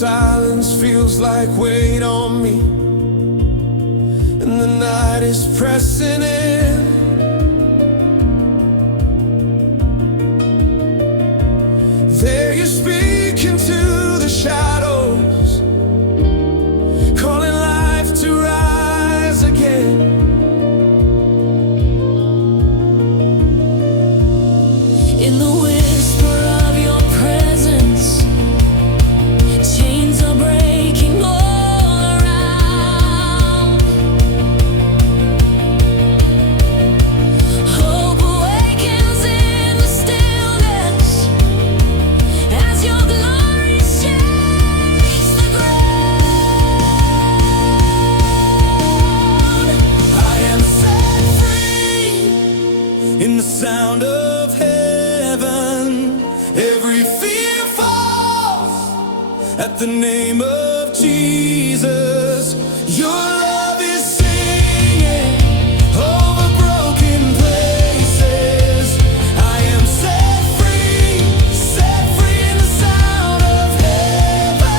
silence feels like weight on me, and the night is pressing in. There you're speaking to the shadows, calling life to rise again. In the whisper of your presence, chains are breaking all around. Hope awakens in the stillness as your glory shakes the ground. I am set free in the sound of heaven. Every fear falls at the name of Jesus. Your love is singing over broken places. I am set free in the sound of heaven.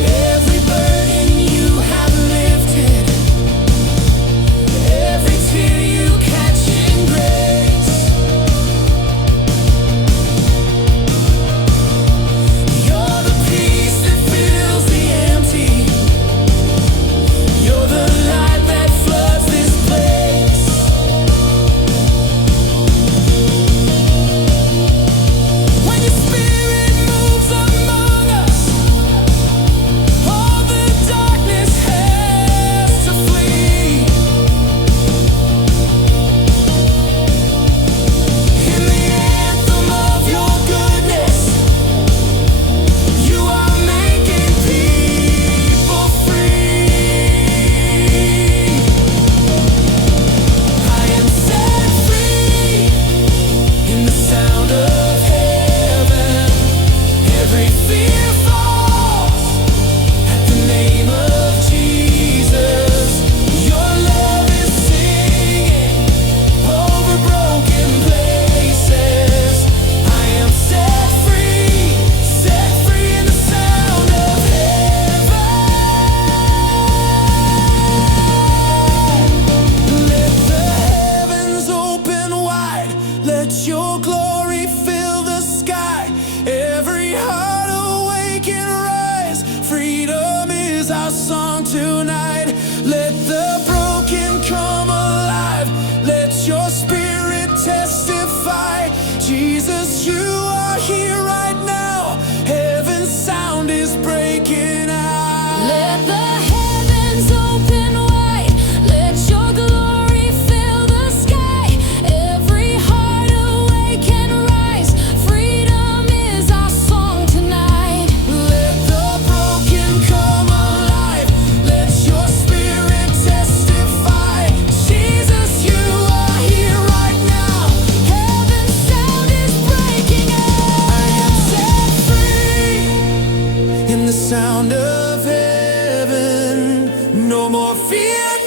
Every burden you have lifted, every tear you catch in grace. You're the peace that fills the empty. You're the light that floods this place. When your spirit moves among us, all the darkness has to flee. In the anthem of your goodness, you are making people free. I am set free in the sound of heaven. Every fear falls at the name of Jesus. Your love is singing over broken places. I am set free in the sound of heaven. Let the heavens open wide. Let your glory fill the sky. Every heart awake and rise. Freedom is our song tonight. Let the broken come alive. Let your spirit testify. Jesus, you are here right now. Heaven's sound is breaking out. Let the heavens open wide. Let your glory fill the sky. Every heart awake and rise. Freedom is our song tonight. Let the broken come alive. Let your spirit testify. Jesus, you are here right now. Heaven's sound is breaking out. I am set free in the sound of heaven. No more fear.